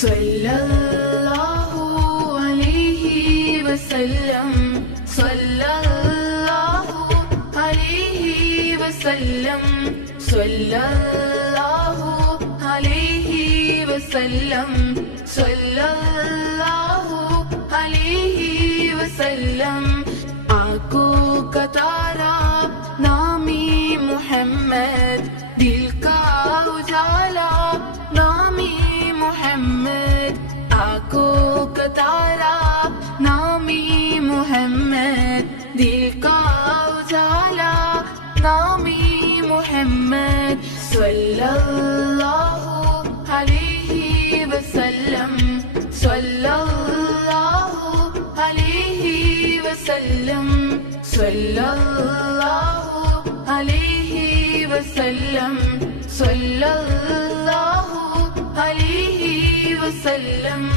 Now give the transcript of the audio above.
सल्लल्लाहु अलैहि वसल्लम, सल्लल्लाहु अलैहि वसल्लम, सल्लल्लाहु अलैहि वसल्लम, सल्लल्लाहु अलैहि वसल्लम। आंखों का तारा नामी मोहम्मद, दिल का उजाला नामी मोहम्मद। आंखों का तारा नामी मोहम्मद, दिल का उजाला नामी मोहम्मद। सल्लल्लाहु अलैहि वसल्लम, सल्लल्लाहु अलैहि वसल्लम, सल्लल्लाहु अलैहि वसल्लम, सल्लल्लाहु अलैहि वसल्लम।